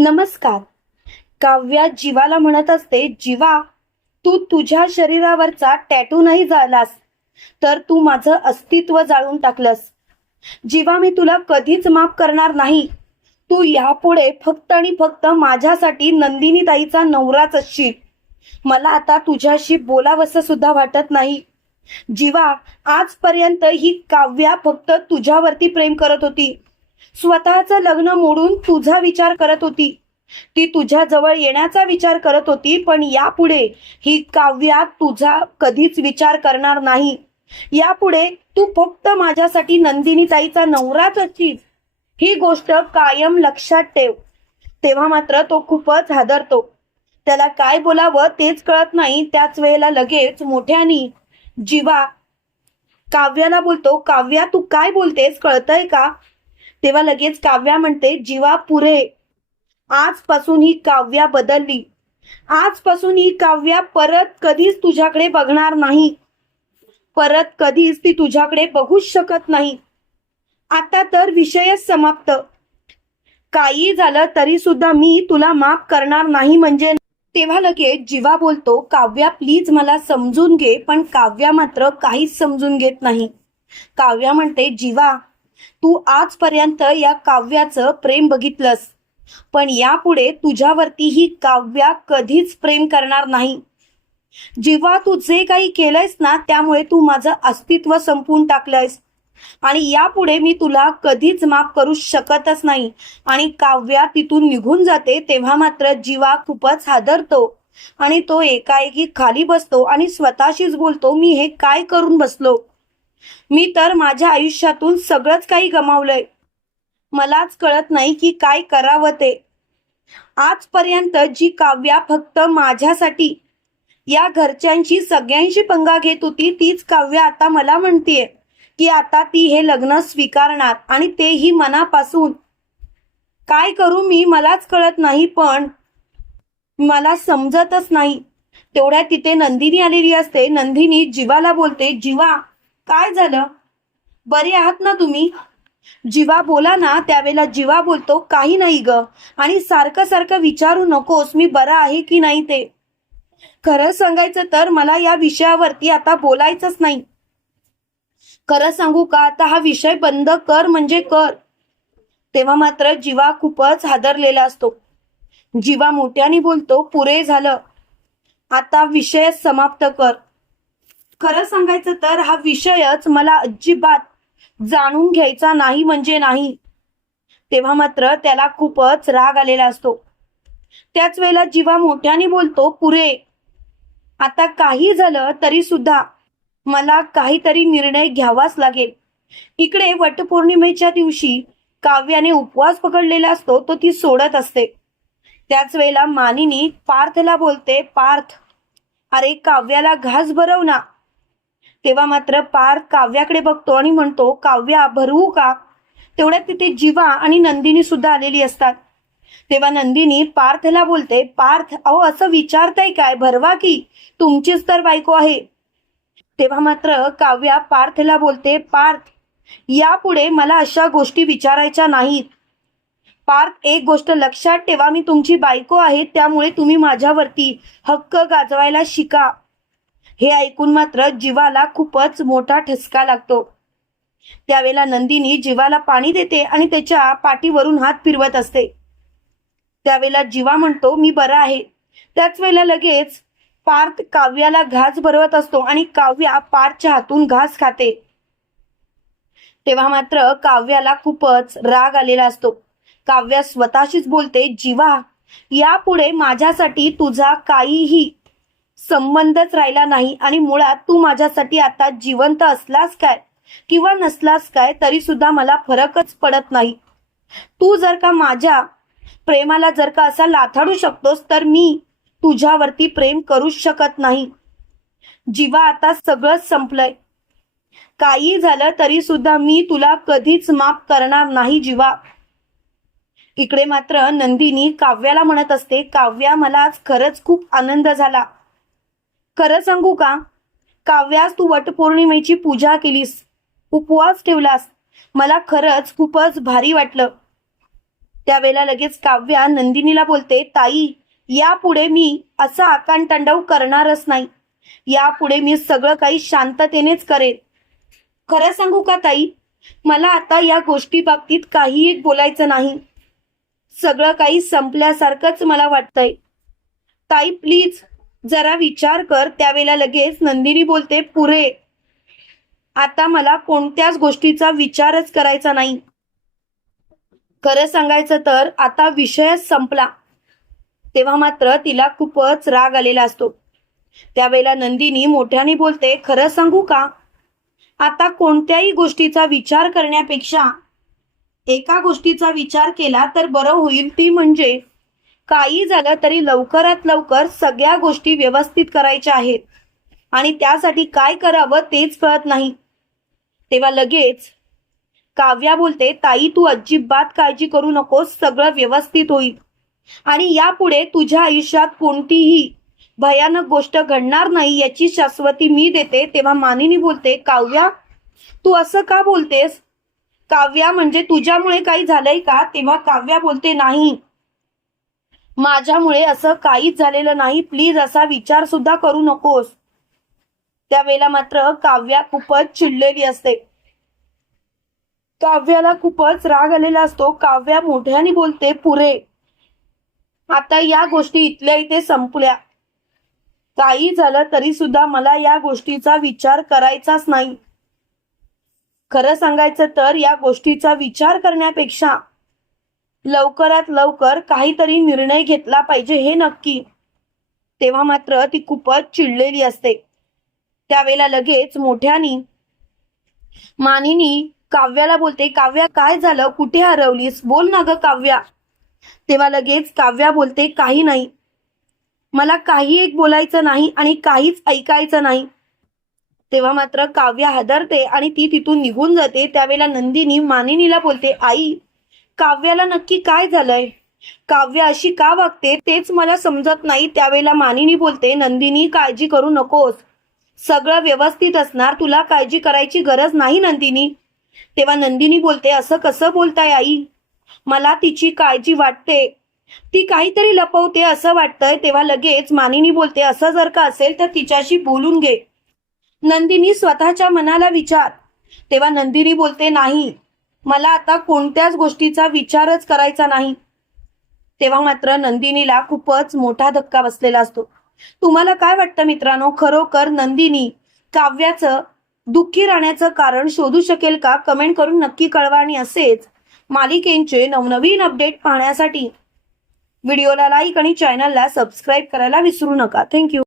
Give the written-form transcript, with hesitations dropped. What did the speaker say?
नमस्कार. काव्या जीवाला म्हणत असते, जीवा, तू तुझ्या शरीरावरचा टॅटू नाही झालास, तर तू माझं अस्तित्व जाळून टाकलंस. जीवा, मी तुला कधीच माफ करणार नाही. तू यापुढे फक्त आणि फक्त माझ्यासाठी नंदिनी ताईचा नवराच असशील. मला आता तुझ्याशी बोलावंसं सुद्धा वाटत नाही. जीवा, आजपर्यंत ही काव्या फक्त तुझ्यावरती प्रेम करत होती. स्वतःचं लग्न मोडून तुझा विचार करत होती. ती तुझ्या जवळ येण्याचा विचार करत होती, पण यापुढे ही काव्या तुझा कधीच विचार करणार नाही. यापुढे तू फक्त माझ्यासाठी नंदिनी ताईचा नवराच असशील, ही गोष्ट कायम लक्षात ठेव. तेव्हा मात्र तो खूपच हादरतो. त्याला काय बोलावं तेच कळत नाही. त्याच वेळेला लगेच मोठ्यानी जीवा काव्याला बोलतो, काव्या, तू काय बोलतेस, कळतंय का? तेव्हा लगेच काव्या म्हणते, जीवा, पुरे. आजपासून ही काव्या बदलली. आजपासून ही काव्या परत कधीच तुझ्याकडे बघणार नाही. परत कधीच ती तुझ्याकडे बघूच शकत नाही. आता तर विषयच समाप्त. काही झालं तरी सुद्धा मी तुला माफ करणार नाही म्हणजे. तेव्हा लगेच जीवा बोलतो, काव्या, प्लीज मला समजून घे. पण काव्या मात्र काहीच समजून घेत नाही. काव्या म्हणते, जीवा, तू आजपर्यंत या काव्याचं प्रेम बघितलंस, पण यापुढे तुझ्यावरती ही काव्या कधीच प्रेम करणार नाही. जेव्हा तू जे काही केलंयस ना, त्यामुळे तू माझं अस्तित्व संपवून टाकलंयस आणि यापुढे मी तुला कधीच माफ करू शकतच नाही. आणि काव्या तिथून निघून जाते. तेव्हा मात्र जीवा खूपच हादरतो आणि तो एकाएकी खाली बसतो आणि स्वतःशीच बोलतो, मी हे काय करून बसलो. मी तर माझ्या आयुष्यातून सगळंच काही गमावलंय. मलाच कळत नाही की काय करावं ते. आजपर्यंत जी काव्या फक्त माझ्यासाठी या घरच्यांशी सगळ्यांशी पंगा घेत होती, तीच काव्या आता मला म्हणतीये की आता ती हे लग्न स्वीकारणार, आणि तेही मनापासून. काय करू मी, मलाच कळत नाही. पण मला समजतच नाही. तेवढ्या तिथे नंदिनी आलेली असते. नंदिनी जीवाला बोलते, जीवा, काय झालं, बरे आहात ना तुम्ही? जीवा, बोला ना. त्यावेळेला जीवा बोलतो, काही नाही ग, आणि सारखं सारखं विचारू नकोस मी बरा आहे की नाही ते. खरं सांगायचं तर मला या विषयावरती आता बोलायचंच नाही. खरं सांगू का, आता हा विषय बंद कर म्हणजे कर. तेव्हा मात्र जीवा खूपच हादरलेला असतो. जीवा मोठ्याने बोलतो, पुरे झालं, आता विषय समाप्त कर. खरं सांगायचं तर हा विषयच मला अजिबात जाणून घ्यायचा नाही म्हणजे नाही. तेव्हा मात्र त्याला खूपच राग आलेला असतो. त्याच वेळेला जीवा मोठ्याने बोलतो, पुरे, आता काही झालं तरी सुद्धा मला काहीतरी निर्णय घ्यावाच लागेल. इकडे वटपौर्णिमेच्या दिवशी काव्याने उपवास पकडलेला असतो, तो ती सोडत असते. त्याच वेळेला मानिनी पार्थला बोलते, पार्थ, अरे काव्याला घास भरव ना. तेव्हा मात्र पार्थ काव्याकडे बघतो आणि म्हणतो, काव्या, भरवू का? तेवढ्यात तिथे जीवा आणि नंदिनी सुद्धा आलेली असतात. तेव्हा नंदिनी पार्थला बोलते, पार्थ, अहो असं विचारताय काय, भरवा की, तुमचीच तर बायको आहे. तेव्हा मात्र काव्या पार्थला बोलते, पार्थ, यापुढे मला अशा गोष्टी विचारायच्या नाहीत. पार्थ, एक गोष्ट लक्षात ठेवा, मी तुमची बायको आहे, त्यामुळे तुम्ही माझ्यावरती हक्क गाजवायला शिका. हे ऐकून मात्र जीवाला खूपच मोठा ठसका लागतो. त्यावेळेला नंदिनी जीवाला पाणी देते आणि त्याच्या पाठीवरून हात फिरवत असते. त्यावेळेला जीवा म्हणतो, मी बरा आहे. त्याच वेळेला लगेच पार्थ काव्याला घास भरवत असतो आणि काव्या पार्थच्या हातून घास खाते. तेव्हा मात्र काव्याला खूपच राग आलेला असतो. काव्या स्वतःशीच बोलते, जीवा, यापुढे माझ्यासाठी तुझा काहीही संबंधच राहिला नाही, आणि मुळात तू माझ्यासाठी आता जिवंत असलास काय किंवा नसलास काय तरी सुद्धा मला फरकच पडत नाही. तू जर का माझ्या प्रेमाला जर का असा लाथाडू शकतोस, तर मी तुझ्यावरती प्रेम करूच शकत नाही. जीवा, आता सगळंच संपलंय. काही झालं तरी सुद्धा मी तुला कधीच माफ करणार नाही जीवा. इकडे मात्र नंदिनी काव्याला म्हणत असते, काव्या, मला आज खरंच खूप आनंद झाला. खरं सांगू का, काव्यास तू वटपौर्णिमेची पूजा केलीस, उपवास ठेवलास, मला खरंच खूपच भारी वाटलं. त्यावेळेला लगेच काव्या नंदिनीला बोलते, ताई यापुढे मी असा आकांतांडव करणारच नाही. यापुढे मी सगळं काही शांततेनेच करेन. खरं सांगू का ताई, मला आता या गोष्टी बाबतीत काहीही बोलायचं नाही. सगळं काही संपल्यासारखंच मला वाटतंय. ताई प्लीज जरा विचार कर. त्यावेळेला लगेच नंदिनी बोलते, पुरे आता मला कोणत्याच गोष्टीचा विचारच करायचा नाही. खरं सांगायचं तर आता विषयच संपला. तेव्हा मात्र तिला खूपच राग आलेला असतो. त्यावेळेला नंदिनी मोठ्याने बोलते, खरं सांगू का, आता कोणत्याही गोष्टीचा विचार करण्यापेक्षा एका गोष्टीचा विचार केला तर बरं होईल. ती म्हणजे काही झालं तरी लवकरात लवकर सगळ्या गोष्टी व्यवस्थित करायच्या आहेत आणि त्यासाठी काय करावं तेच कळत नाही. तेव्हा लगेच काव्या बोलते, ताई तू अजिबात काळजी करू नकोस, सगळं व्यवस्थित होईल आणि यापुढे तुझ्या आयुष्यात कोणतीही भयानक गोष्ट घडणार नाही याची शाश्वती मी देते. तेव्हा मानिनी बोलते, काव्या तू असं का बोलतेस? काव्या म्हणजे तुझ्यामुळे काही झालंय का? तेव्हा काव्या बोलते, नाही माझ्यामुळे असं काहीच झालेलं नाही, प्लीज असा विचार सुद्धा करू नकोस. त्यावेळेला मात्र काव्या खूपच चिडलेली असते. काव्याला खूपच राग आलेला असतो. काव्या मोठ्याने बोलते, पुरे आता या गोष्टी इथल्या इथे संपल्या. काही झालं तरी सुद्धा मला या गोष्टीचा विचार करायचाच नाही. खरं सांगायचं तर या गोष्टीचा विचार करण्यापेक्षा लवकरात लवकर काहीतरी निर्णय घेतला पाहिजे हे नक्की. तेव्हा मात्र ती खूपच चिडलेली असते. त्यावेळेला लगेच मोठ्यानी मानिनी काव्याला बोलते, काव्या काय झालं, कुठे हरवलीस, बोल ना ग काव्या. तेव्हा लगेच काव्या बोलते, काही नाही, मला काही एक बोलायचं नाही आणि काहीच ऐकायचं नाही. तेव्हा मात्र काव्या हादरते आणि ती तिथून निघून जाते. त्यावेळेला नंदिनी मानिनीला बोलते, आई काव्याला नक्की काय झालंय, काव्या अशी का वागते तेच मला समजत नाही. त्यावेळेला मानिनी बोलते, नंदिनी काळजी करू नकोस, सगळं व्यवस्थित असणार, तुला काळजी करायची गरज नाही नंदिनी. तेव्हा नंदिनी बोलते, असं कसं बोलताय आई, मला तिची काळजी वाटते, ती काहीतरी लपवते असं वाटतंय. तेव्हा लगेच मानिनी बोलते, असं जर का असेल तर तिच्याशी बोलून घे, नंदिनी स्वतःच्या मनाला विचार. तेव्हा नंदिनी बोलते, नाही मला आता कोणत्याच गोष्टीचा विचारच करायचा नाही. तेव्हा मात्र नंदिनीला खूपच मोठा धक्का बसलेला असतो. तुम्हाला काय वाटतं मित्रांनो, खरोखर नंदिनी काव्याचं दुःखी राहण्याचं कारण शोधू शकेल का? कमेंट करून नक्की कळवा आणि असेच मालिकेंचे नवनवीन अपडेट पाहण्यासाठी व्हिडिओला लाईक आणि चॅनलला सबस्क्राईब करायला विसरू नका. थँक्यू.